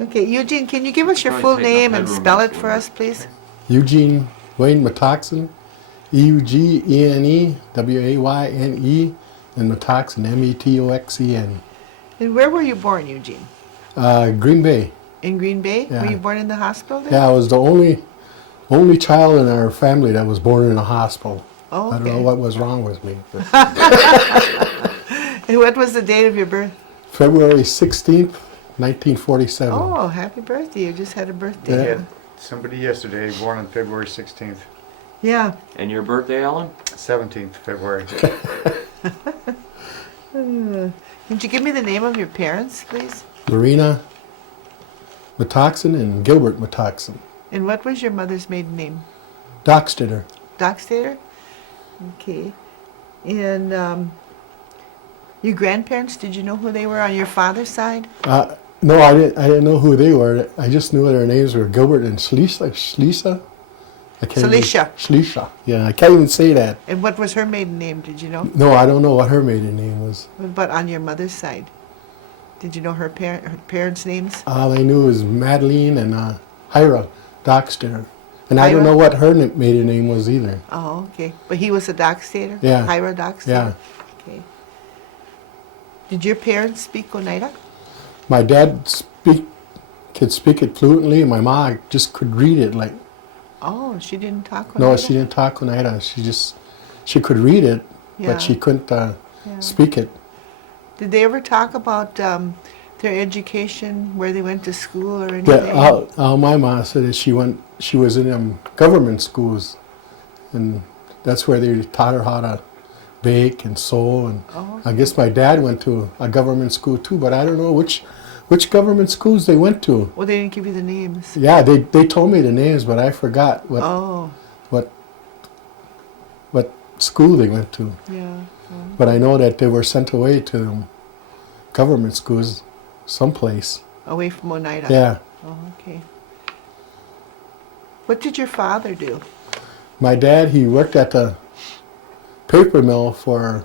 Okay, Eugene, can you give us your full name and spell it for us, please? Eugene Wayne Metoxen, Eugene, and Metoxen, Metoxen. And where were you born, Eugene? Green Bay. In Green Bay? Yeah. Were you born in the hospital there? Yeah, I was the only child in our family that was born in a hospital. Oh, okay. I don't know what was wrong with me. And what was the date of your birth? February 16th, 1947. Oh, happy birthday. You just had a birthday. Yeah. had somebody yesterday born on February 16th. Yeah. And your birthday, Alan? 17th February. Could you give me the name of your parents, please? Marina Metoxen and Gilbert Metoxen. And what was your mother's maiden name? Dockstader. Dockstader? Okay. And your grandparents, did you know who they were on your father's side? No, I didn't know who they were. I just knew their names were Gilbert and Schlisa. Schlisa. Yeah, I can't even say that. And what was her maiden name, did you know? No, I don't know what her maiden name was. But on your mother's side, did you know her parents' names? All I knew was Madeline and Hira Dockstader. And I don't Hira? know what her maiden name was either. Oh, okay. But he was a Dockstader? Yeah. Hira Dockstader? Yeah. Okay. Did your parents speak Oneida? My dad could speak it fluently, and my mom just could read it like. Oh, she didn't talk Oneida? No, she didn't talk Oneida. She could read it, Yeah. but she couldn't Yeah. speak it. Did they ever talk about their education, where they went to school or anything? Yeah, all my mom said is she was in government schools, and that's where they taught her how to bake and sew. And Oh, I guess my dad went to a government school too, but I don't know which government schools they went to. well, they didn't give you the names. Yeah, they told me the names, but I forgot what school they went to. Yeah. But I know that they were sent away to government schools someplace. Away from Oneida? Yeah. Oh, okay. What did your father do? My dad, he worked at the paper mill for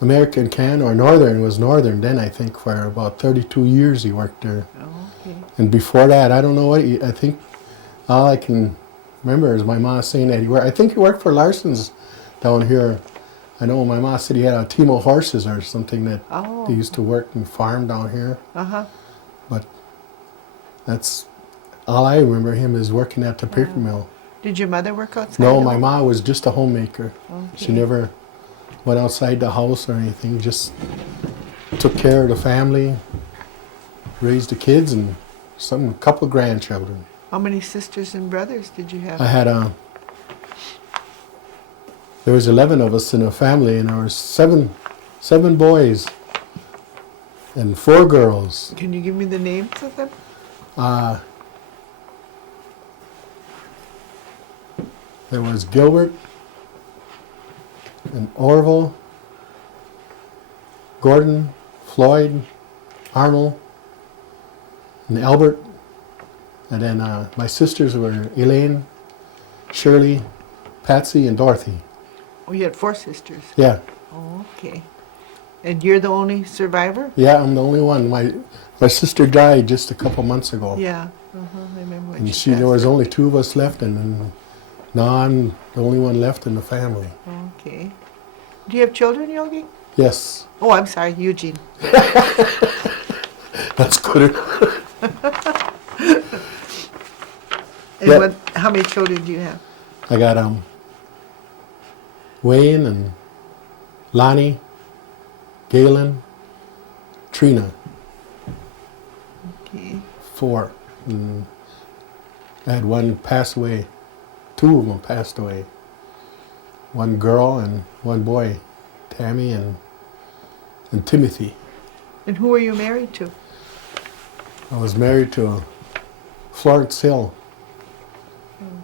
American Can, or Northern, was Northern then, I think, for about 32 years he worked there. Oh, okay. And before that, I don't know what, I think all I can remember is my mom saying that he worked, I think he worked for Larson's down here. I know my mom said he had a team of horses or something that Oh. they used to work and farm down here. Uh-huh. But that's all I remember him is working at the paper mill. Did your mother work outside? No, at my all? mom was just a homemaker. She Okay. never went outside the house or anything, just took care of the family, raised the kids, and a couple grandchildren. How many sisters and brothers did you have? I had there was 11 of us in the family, and there were seven boys and 4 girls. Can you give me the names of them? There was Gilbert and Orville, Gordon, Floyd, Arnold, and Albert. And then my sisters were Elaine, Shirley, Patsy, and Dorothy. Oh, you had 4 sisters. Yeah, Oh, okay. And you're the only survivor? yeah, I'm the only one. My sister died just a couple months ago. Yeah. I remember when And she there was passed. only 2 of us left, and then now I'm the only one left in the family. Okay. Do you have children, Yogi? Yes, Oh, I'm sorry, Eugene. that's good. And Yeah. how many children do you have? I got Wayne and Lonnie, Galen, Trina, Okay. 4. And I had one pass away. 2 of them passed away. One girl and one boy, Tammy and Timothy. And who are you married to? I was married to Florence Hill,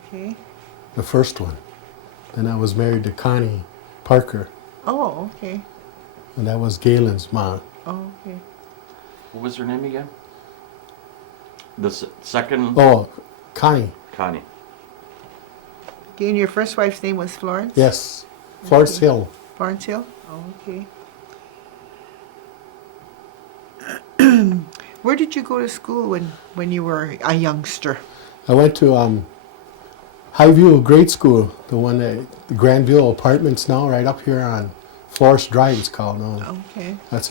Okay. the first one. Then I was married to Connie Parker, Oh, okay. and that was Galen's mom. Oh, okay. What was her name again? The second? Oh, Connie, Connie. Okay, and your first wife's name was Florence? yes, Florence Okay. Hill. Florence Hill? Oh, okay. Where did you go to school when you were a youngster? I went to Highview Grade School, the one at the Grandville Apartments now, right up here on Forest Drive, it's called now. Okay. That's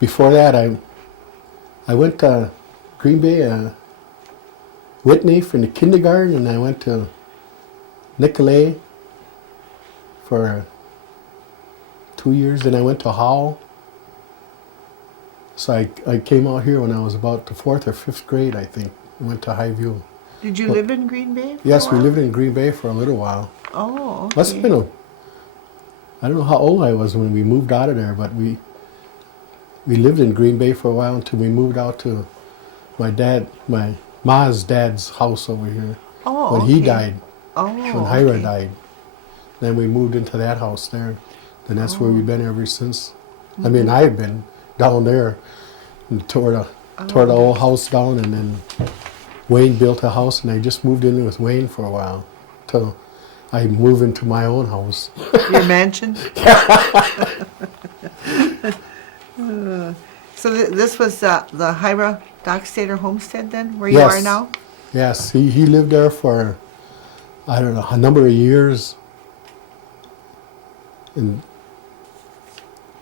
before that, I went to Green Bay, Whitney for the kindergarten, and I went to Nicolay for 2 years. Then I went to Howell. So I came out here when I was about the 4th or 5th grade, I think. I went to Highview. Did you live in Green Bay? Yes, we lived in Green Bay for a little while. Oh, okay. Must have been I don't know how old I was when we moved out of there, but we lived in Green Bay for a while until we moved out to my ma's dad's house over here. Oh, when he died, Oh, when Hira okay. died. Then we moved into that house there. And that's where we've been ever since. I mean, I've been down there and tore the old house down, and then Wayne built a house, and I just moved in with Wayne for a while till I moved into my own house. Your mansion? So this was the Hira Dockstader Homestead then, where you Yes. are now? Yes, he lived there for, I don't know, a number of years. And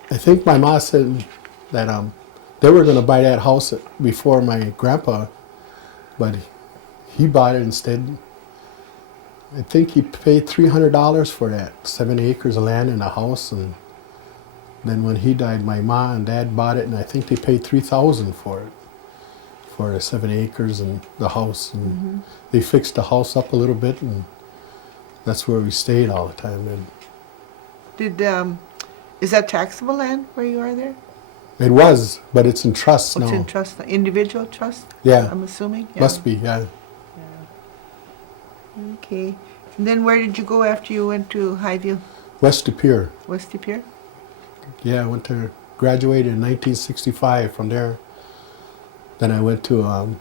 I think my mom said that they were going to buy that house before my grandpa, but he bought it instead. I think he paid $300 for that, 7 acres of land and a house. And then when he died, my mom and dad bought it, and I think they paid $3,000 for it, for the 7 acres and the house. And they fixed the house up a little bit, and that's where we stayed all the time. And Is that taxable land where you are there? it was, but it's in trust What's now. in trust? Individual trust? Yeah. I'm assuming? Yeah. Must be, yeah. Okay. And then where did you go after you went to Highview? West DePere. West Pier? Yeah, I went to graduated in 1965 from there. Then I went to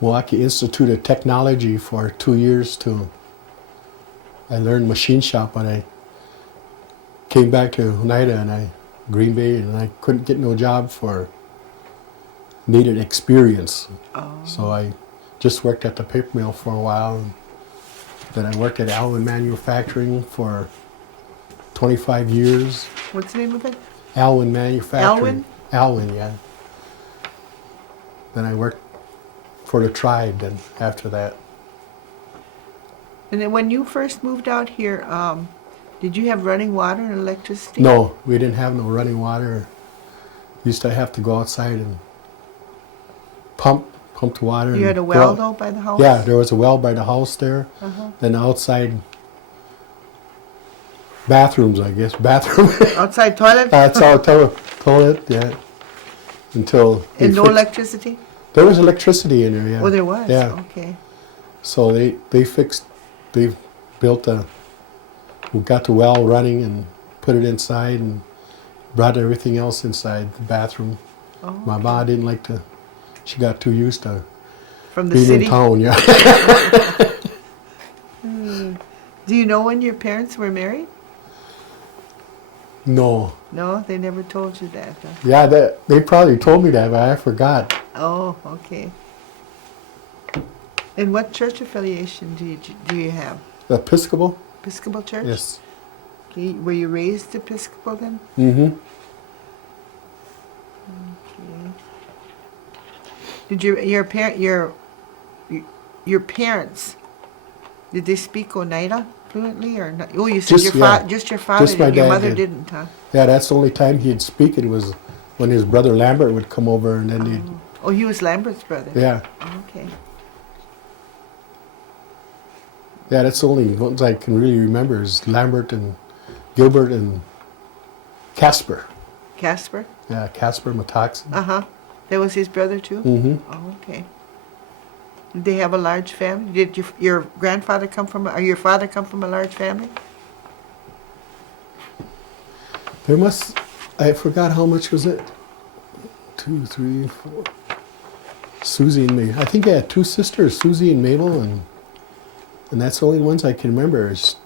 Milwaukee Institute of Technology for 2 years I learned machine shop, but I came back to Oneida and Green Bay, and I couldn't get no job needed experience. Oh. So I just worked at the paper mill for a while. And then I worked at Allen Manufacturing for 25 years. What's the name of it? Allen Manufacturing. Alwyn? Allen, yeah. Then I worked for the tribe then after that. And then when you first moved out here, did you have running water and electricity? No, we didn't have no running water. Used to have to go outside and pump the water. You had and a well go though out. by the house? Yeah, there was a well by the house there. Uh-huh. Then outside bathrooms, I guess. Bathroom. Outside toilet? That's all toilet, yeah. Until they And no fixed- electricity? There was electricity in there, yeah. Oh, there was? Yeah. Okay. So they we got the well running and put it inside and brought everything else inside the bathroom. Oh, My mom didn't like she got too used to from the being city? in town, yeah. Do you know when your parents were married? No. No, they never told you that. Huh? Yeah, they probably told me that, but I forgot. Oh, okay. And what church affiliation do you have? Episcopal? Episcopal Church? Yes. Okay. Were you raised Episcopal then? Mm-hmm. Okay. Did your parents, did they speak Oneida fluently or not? Oh, you said Just- yeah. just your father Just my did. Your dad mother did. didn't, huh? Yeah, that's the only time he'd speak. It was when his brother Lambert would come over, and then he'd, Oh, he was Lambert's brother. yeah. Okay. Yeah, that's the only ones I can really remember is Lambert and Gilbert and Casper. Casper? Yeah, Casper Metoxen. Uh-huh. That was his brother too? Mm-hmm. Oh, okay. Did they have a large family? Did your grandfather come from, or your father come from a large family? There must, I forgot how much was it? 2, 3, 4. Susie and me. I think I had 2 sisters, Susie and Mabel, and that's the only ones I can remember is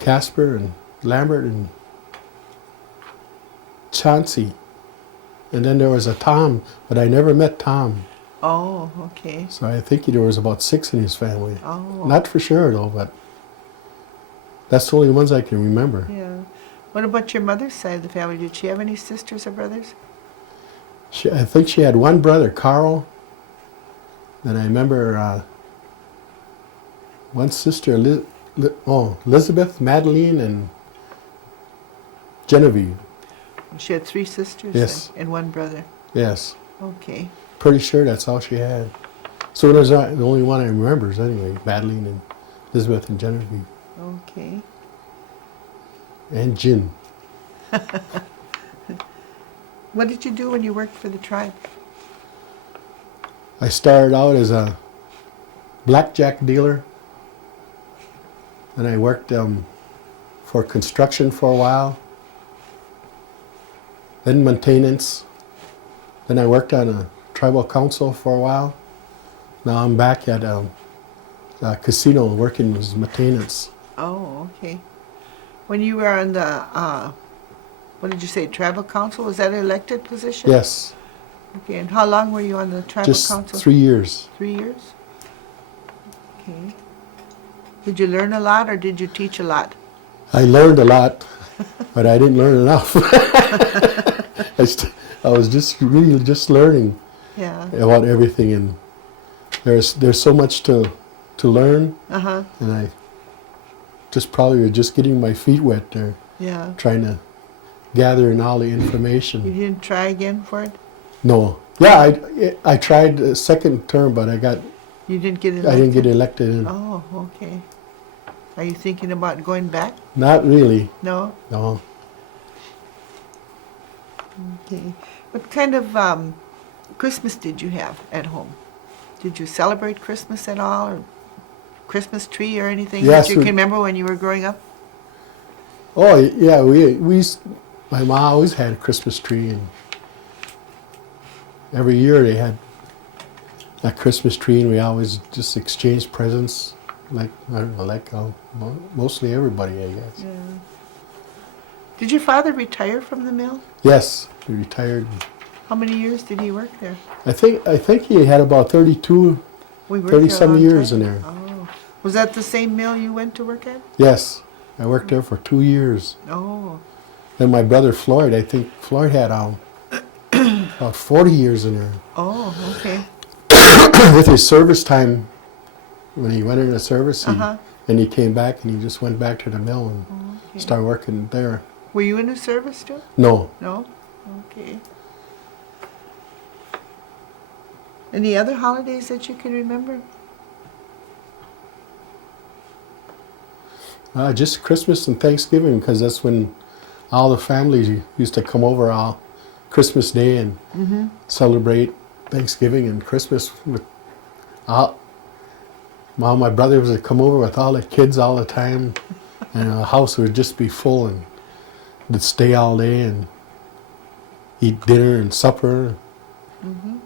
Casper and Lambert and Chauncey. and then there was a Tom, but I never met Tom. Oh, okay. So I think there was about 6 in his family. Oh. Not for sure though, but that's the only ones I can remember. Yeah. What about your mother's side of the family? Did she have any sisters or brothers? I think she had one brother, Carl. Then I remember one sister, Elizabeth, Madeline, and Genevieve. She had 3 sisters Yes. and 1 brother. Yes. Okay. Pretty sure that's all she had. So there's the only one I remember is anyway, Madeline and Elizabeth and Genevieve. Okay. And Jin. What did you do when you worked for the tribe? I started out as a blackjack dealer. Then I worked for construction for a while. Then maintenance. Then I worked on a tribal council for a while. Now I'm back at a casino working as maintenance. Oh, okay. When you were on the, what did you say, tribal council? Was that an elected position? Yes, Okay, and how long were you on the tribal just council? 3 years. 3 years? Okay. Did you learn a lot or did you teach a lot? I learned a lot, but I didn't learn enough. I was just really just learning Yeah. about everything, and there's so much to learn, Uh-huh. and I just probably was just getting my feet wet there, Yeah. trying to gather in all the You information. didn't try again for it? No, yeah, I tried the second term, but You didn't get elected? I didn't get elected in. Oh, okay. Are you thinking about going back? Not really, No? no. Okay. What kind of Christmas did you have at home? Did you celebrate Christmas at all, or Christmas tree or anything Yes, that you we- can remember when you were growing up? Oh yeah, my mom always had a Christmas tree, and every year they had a Christmas tree, and we always just exchanged presents, like I don't know, like mostly everybody, I guess. Yeah. Did your father retire from the mill? Yes, he retired. How many years did he work there? I think he had about 32. We worked 30 there a some long years time. in there. Oh. Was that the same mill you went to work at? Yes, I worked there for 2 years. Oh. Then my brother Floyd, I think Floyd had about 40 years in there. Oh, okay. With his service time, when he went into service, Uh-huh. and he came back and he just went back to the mill and Okay. started working there. Were you in the service too? No, No? Okay. Any other holidays that you can remember? just Christmas and Thanksgiving, because that's when all the families used to come over all Christmas Day and Mm-hmm. celebrate Thanksgiving and Christmas with all my brothers would come over with all the kids all the time, and the house would just be full, and they'd stay all day and eat dinner and supper. Mm-hmm.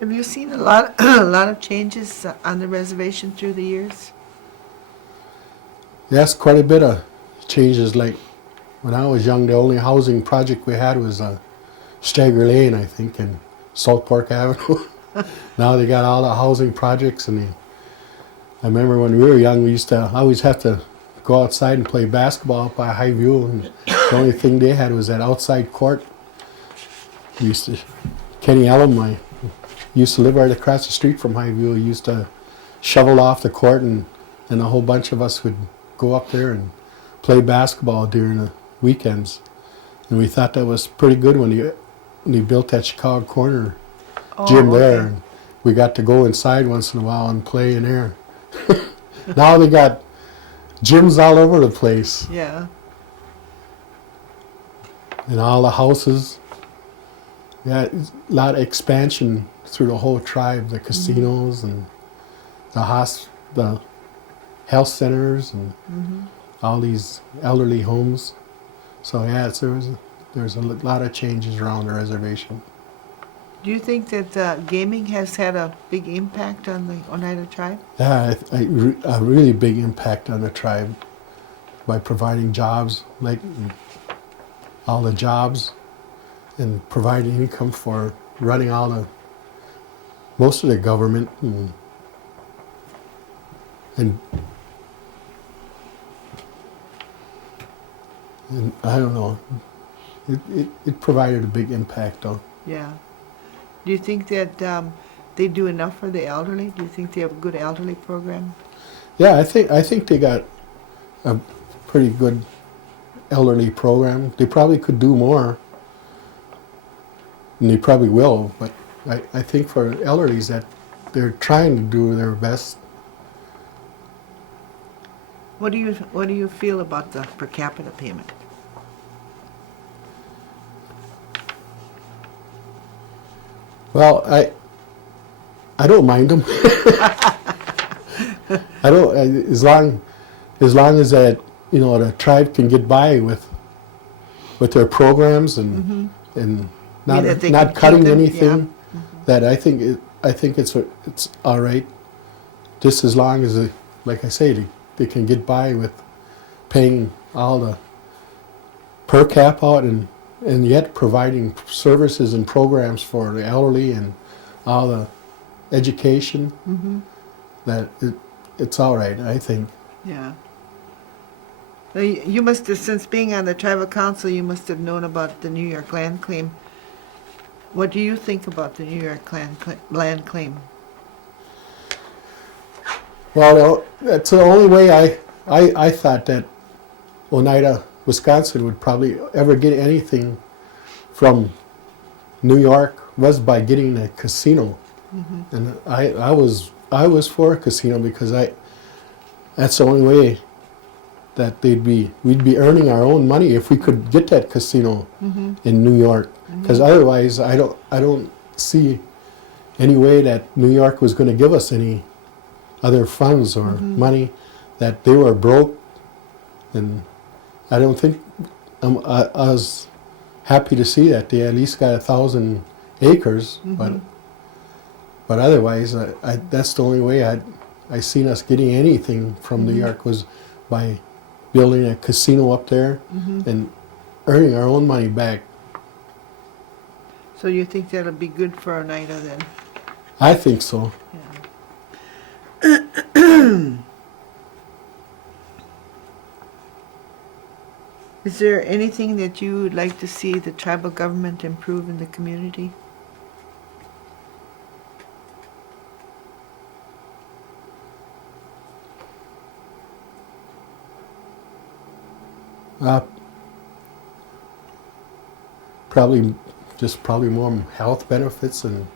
Have you seen a lot, a lot of changes on the reservation through the years? Yes, quite a bit of changes. Like when I was young, the only housing project we had was Stagger Lane, I think, and Salt Pork Avenue. Now they got all the housing projects, and I remember when we were young, we used to always have to go outside and play basketball up by High View, and the only thing they had was that outside court. We used to, Kenny Ellum, I used to live right across the street from High View. He used to shovel off the court, and a whole bunch of us would go up there and play basketball during the weekends. And we thought that was pretty good when he built that Chicago Corner gym there. okay. And we got to go inside once in a while and play in there. Now they got gyms all over the place, Yeah. and all the houses. Yeah, a lot of expansion through the whole tribe, the casinos and the health centers and Mm-hmm. all these elderly homes. So yeah, there's a lot of changes around the reservation. Do you think that gaming has had a big impact on the Oneida tribe? Yeah, a really big impact on the tribe by providing jobs. Like all the jobs and providing income for running most of the government and I don't know. It provided a big impact though. Yeah. Do you think that they do enough for the elderly? Do you think they have a good elderly program? Yeah, I think they got a pretty good elderly program. They probably could do more, and they probably will. But I think for elderlies that they're trying to do their best. What do you feel about the per capita payment? Well, I don't mind them. I don't as long as that the tribe can get by with their programs and not that they not can cutting keep them, anything. That I think it's all right. Just as long as like I say, they can get by with paying all the per cap out and yet providing services and programs for the elderly and all the education. That it's all right, I think. Yeah. Now, you must have, since being on the tribal council, you must have known about the New York land claim. What do you think about the New York land claim? Well, that's the only way I thought that Oneida, Wisconsin would probably ever get anything from New York was by getting a casino. And I was for a casino because that's the only way that we'd be earning our own money if we could get that casino in New York. Because otherwise I don't see any way that New York was going to give us any other funds or money, that they were broke. And I don't think I was happy to see that they at least got 1,000 acres, but otherwise that's the only way I seen us getting anything from New York was by building a casino up there and earning our own money back. So you think that'll be good for Oneida then? I think so. Is there anything that you would like to see the tribal government improve in the community? Probably more health benefits and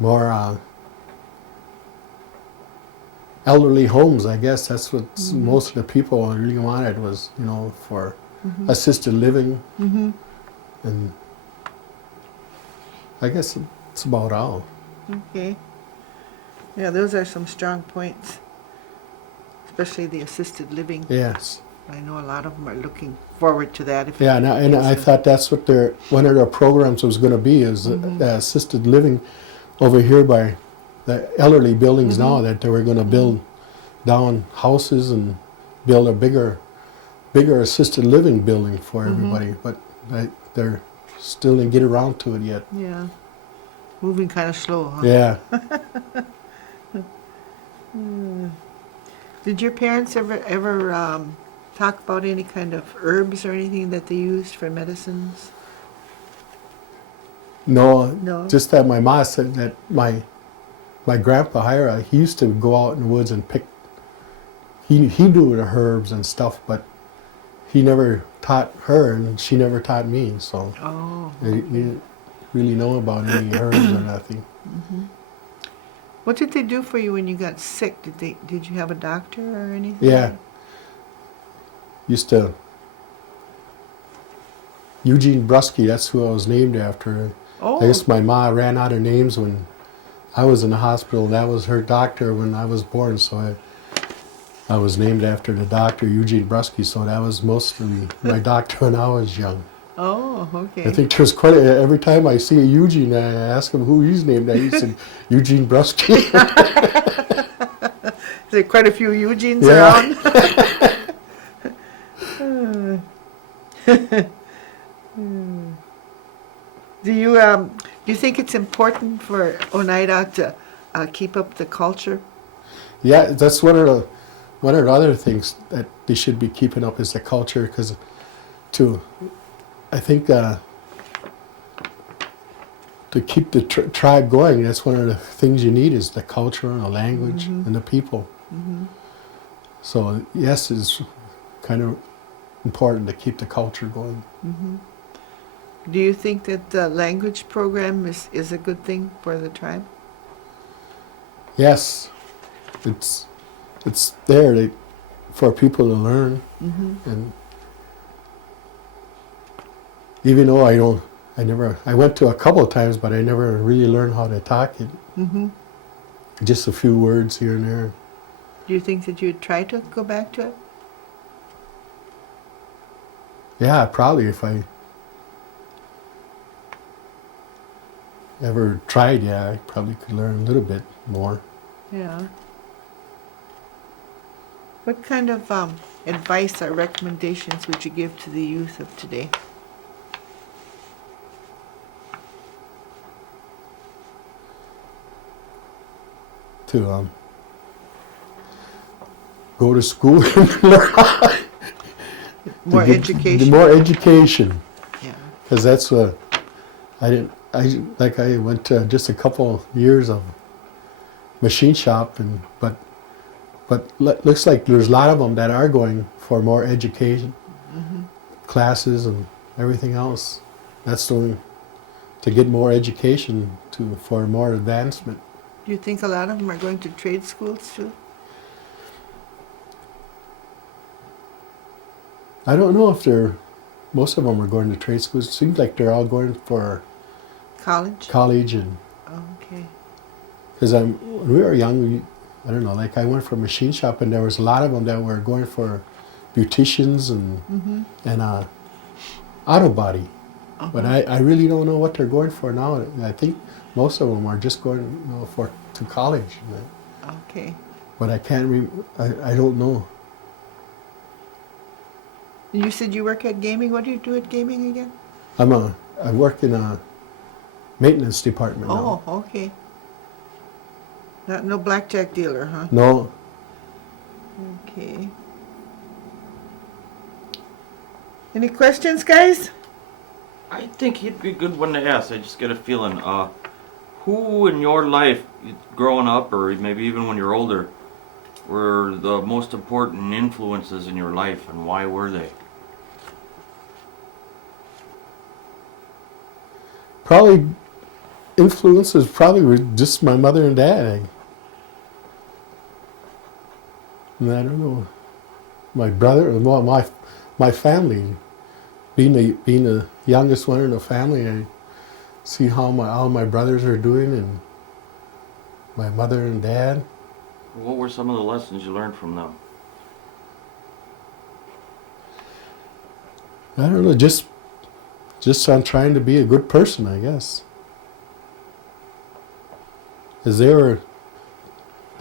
more elderly homes. I guess that's what most of the people really wanted was, for assisted living. And I guess it's about all. Okay. Yeah, those are some strong points, especially the assisted living. Yes. I know a lot of them are looking forward to that. Yeah, and I thought that's what one of their programs was going to be, is the assisted living over here by the elderly buildings now, that they were going to build down houses and build a bigger assisted living building for everybody, but they're still didn't get around to it yet. Yeah. Moving kind of slow, huh? Yeah. Did your parents ever talk about any kind of herbs or anything that they used for medicines? No. Just that my mom said that my grandpa Hira, he used to go out in the woods and pick. He knew the herbs and stuff, but he never taught her, and she never taught me. So I didn't really know about any herbs or nothing. What did they do for you when you got sick? Did you have a doctor or anything? Yeah. Used to. Eugene Brusky, that's who I was named after. Oh. I guess my ma ran out of names when I was in the hospital. That was her doctor when I was born, so I was named after the doctor, Eugene Brusky, so that was mostly my doctor when I was young. Oh, okay. I think there's every time I see a Eugene, I ask him who he's named after. He said, Eugene Brusky. Is there quite a few Eugenes around? Do you think it's important for Oneida to keep up the culture? Yeah, that's one of the other things that they should be keeping up is the culture, because I think to keep the tribe going, that's one of the things you need is the culture and the language and the people. So yes, it's kind of important to keep the culture going. Do you think that the language program is a good thing for the tribe? Yes, it's there for people to learn, and even though I went to a couple of times, but I never really learned how to talk it. Just a few words here and there. Do you think that you'd try to go back to it? Yeah, probably if I ever tried, yeah, I probably could learn a little bit more. Yeah. What kind of advice or recommendations would you give to the youth of today? To go to school and learn More education? More education, Yeah. because that's what I went to just a couple years of machine shop, but looks like there's a lot of them that are going for more education, classes and everything else. That's doing to get more education for more advancement. Do you think a lot of them are going to trade schools too? I don't know if most of them are going to trade schools. It seems like they're all going for College? and Oh, okay. because when we were young, I don't know, like I went for machine shop and there was a lot of them that were going for beauticians and auto body. But I really don't know what they're going for now. I think most of them are just going to college. Okay. But I can't I don't know. You said you work at gaming. What do you do at gaming again? I work in a maintenance department now. Oh, okay. No blackjack dealer, huh? No, Okay. Any questions, guys? I think he'd be a good one to ask. I just get a feeling. Who in your life, growing up, or maybe even when you're older, were the most important influences in your life, and why were they? probably influences probably were just my mother and dad. And I don't know, my brother, well, my family, being the youngest one in the family, I see how all my brothers are doing, and my mother and dad. What were some of the lessons you learned from them? I don't know, just on trying to be a good person, I guess. Because they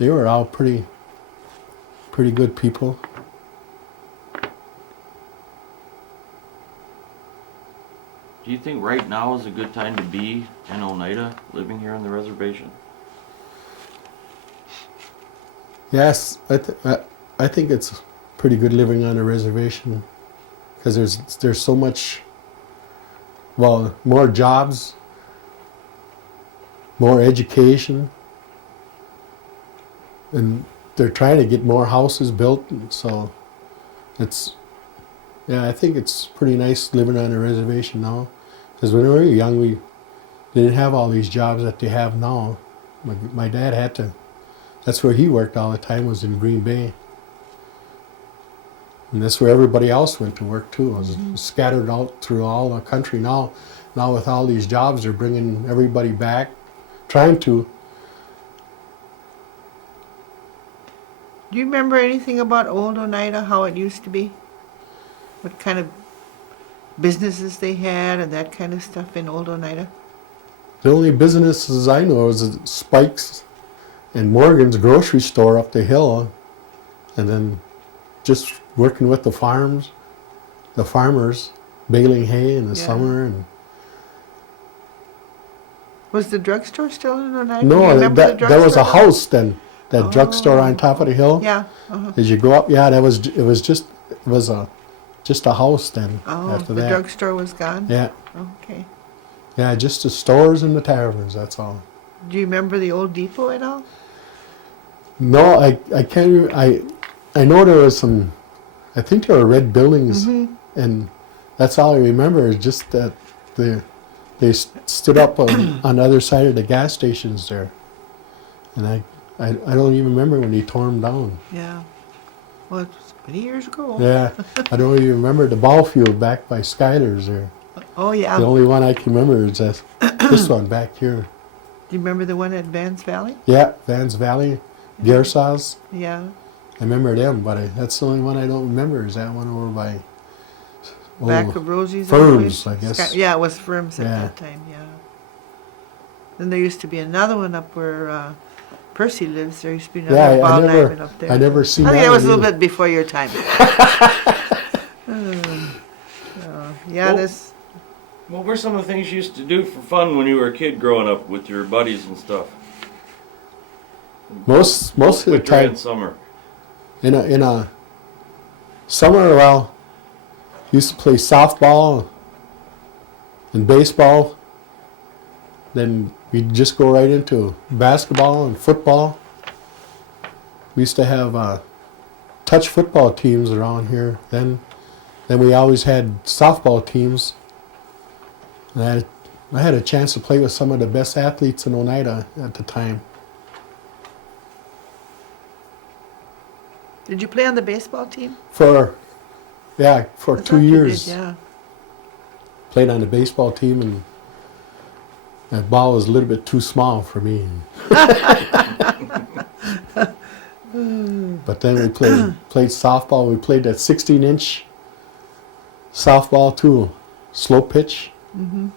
were all pretty good people. Do you think right now is a good time to be in Oneida, living here on the reservation? Yes, I think it's pretty good living on a reservation, because there's so much, well, more jobs, more education, and they're trying to get more houses built, and so I think it's pretty nice living on a reservation now, because when we were young, we didn't have all these jobs that they have now. My dad had to. That's where he worked all the time, was in Green Bay. And that's where everybody else went to work too. It was scattered out through all the country now. Now with all these jobs, they're bringing everybody back, trying to. Do you remember anything about old Oneida, how it used to be? What kind of businesses they had and that kind of stuff in old Oneida? The only businesses I know is Spike's and Morgan's grocery store up the hill, and then just working with the farmers. baling hay in the Yeah. summer. And Was the drugstore still in Oneida? no, You remember the there was a drugstore? house then, that drugstore on top of the hill. Yeah. Uh-huh. As you go up, yeah, it was just a house then. Oh, after the that, drugstore was gone? yeah, Okay. yeah, just the stores and the taverns. That's all. Do you remember the old depot at all? No, I can't. I know there was some. I think there were red buildings, and that's all I remember. Is just that they stood up on the other side of the gas stations there, and I don't even remember when they tore them down. Yeah. Well, it was many years ago. Yeah, I don't even remember the ball field back by Skyler's there. Oh, yeah. The only one I can remember is this one back here. Do you remember the one at Vans Valley? Yeah, Vans Valley, Gersaw's. Yeah. I remember them, but that's the only one I don't remember. Is that one over by Back of Rosie's? Firms, always? I guess. Yeah, it was Firms at Yeah. that time, yeah. Then there used to be another one up where Percy lives. There used to be another Yeah, ball I diamond up there. I never seen I think that that was a one little either. bit before your time. Yeah, Well- this. What were some of the things you used to do for fun when you were a kid growing up with your buddies and stuff? Most of the Winter time, and summer. in a summer, well, used to play softball and baseball. Then we'd just go right into basketball and football. We used to have touch football teams around here. Then we always had softball teams. And I had a chance to play with some of the best athletes in Oneida at the time. Did you play on the baseball team? For I 2 thought you years. did, yeah. Played on the baseball team, and that ball was a little bit too small for me. But then we played softball. We played that 16-inch softball too, slow pitch. Mm-hmm.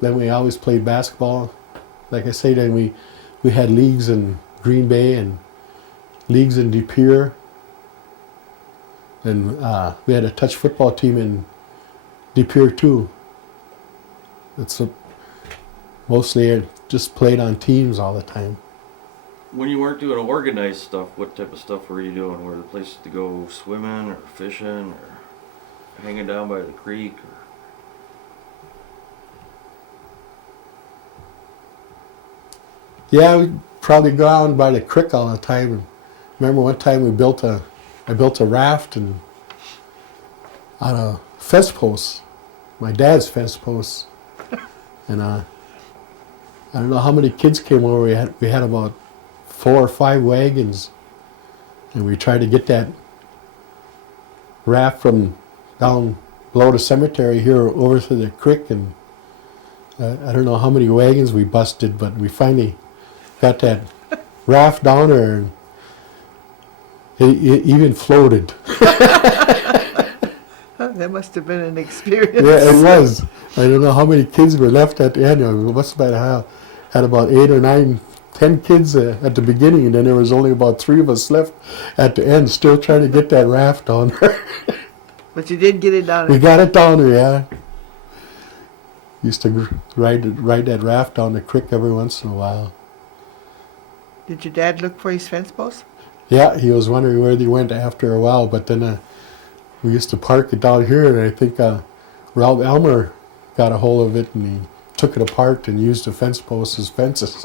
Then we always played basketball. Like I say, then we had leagues in Green Bay and leagues in De Pere. And we had a touch football team in De Pere too. Mostly I just played on teams all the time. When you weren't doing organized stuff, what type of stuff were you doing? Were there places to go swimming or fishing or hanging down by the creek? Or... Yeah, we'd probably go out by the creek all the time. And remember one time I built a raft and on a fence post, my dad's fence post, and I don't know how many kids came over. We had about 4 or 5 wagons, and we tried to get that raft from down below the cemetery here over to the creek, and I don't know how many wagons we busted, but we finally got that raft down there, and it even floated. That must have been an experience. Yeah, it was. I don't know how many kids were left at the end. We must have had about 8 or 9, 10 kids at the beginning, and then there was only about 3 of us left at the end, still trying to get that raft down there. But you did get it down. We got it down there, yeah. Used to ride that raft down the creek every once in a while. Did your dad look for his fence post? Yeah, he was wondering where they went after a while, but then we used to park it down here, and I think Ralph Elmer got a hold of it, and he took it apart and used the fence posts as fences.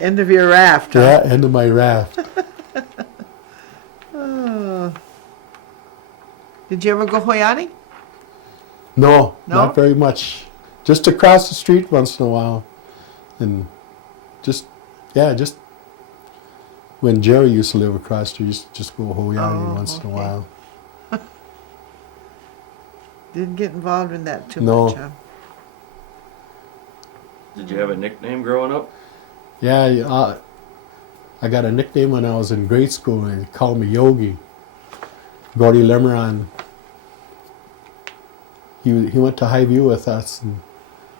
End of your raft, huh? Yeah, end of my raft. Oh. Did you ever go Hoyani? No, No? not very much. Just across the street once in a while. And just when Jerry used to live across there, used to just go Hoyani once in a okay. while. Didn't get involved in that too No. much, huh? Did you have a nickname growing up? Yeah, I got a nickname when I was in grade school. They called me Yogi. Gordy Lemeron. He went to Highview with us, and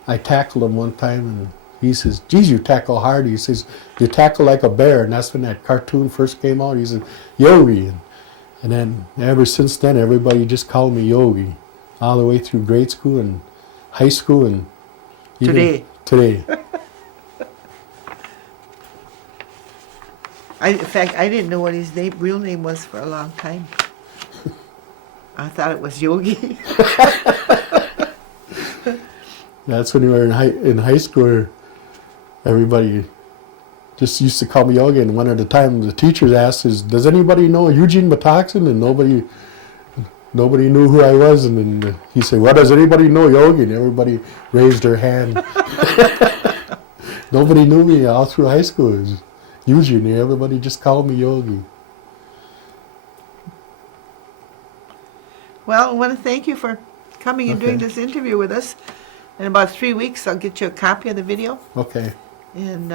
I tackled him one time, and he says, "Geez, you tackle hard." He says, "You tackle like a bear," and that's when that cartoon first came out. He said, "Yogi," And then ever since then, everybody just called me Yogi, all the way through grade school and high school and even Today. Today. In fact, I didn't know what his real name was for a long time. I thought it was Yogi. That's when we were in high school. Everybody just used to call me Yogi. And one of the time the teachers asked, "Does anybody know Eugene Metoxen?" And nobody knew who I was. And then he said, "Well, does anybody know Yogi?" And everybody raised their hand. Nobody knew me all through high school. It was Eugene. Everybody just called me Yogi. Well, I want to thank you for coming and doing Okay. this interview with us. In about 3 weeks, I'll get you a copy of the video. Okay. And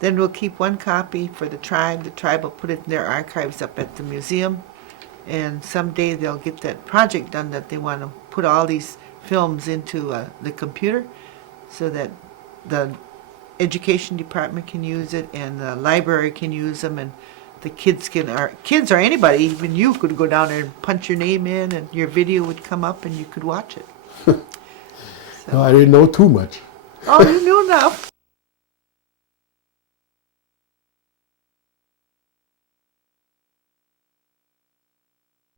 then we'll keep one copy for the tribe. The tribe will put it in their archives up at the museum. And someday they'll get that project done that they want to put all these films into the computer so that the education department can use it and the library can use them and the kids or anybody, even you could go down there and punch your name in and your video would come up and you could watch it. No, I didn't know too much. Oh, you knew enough.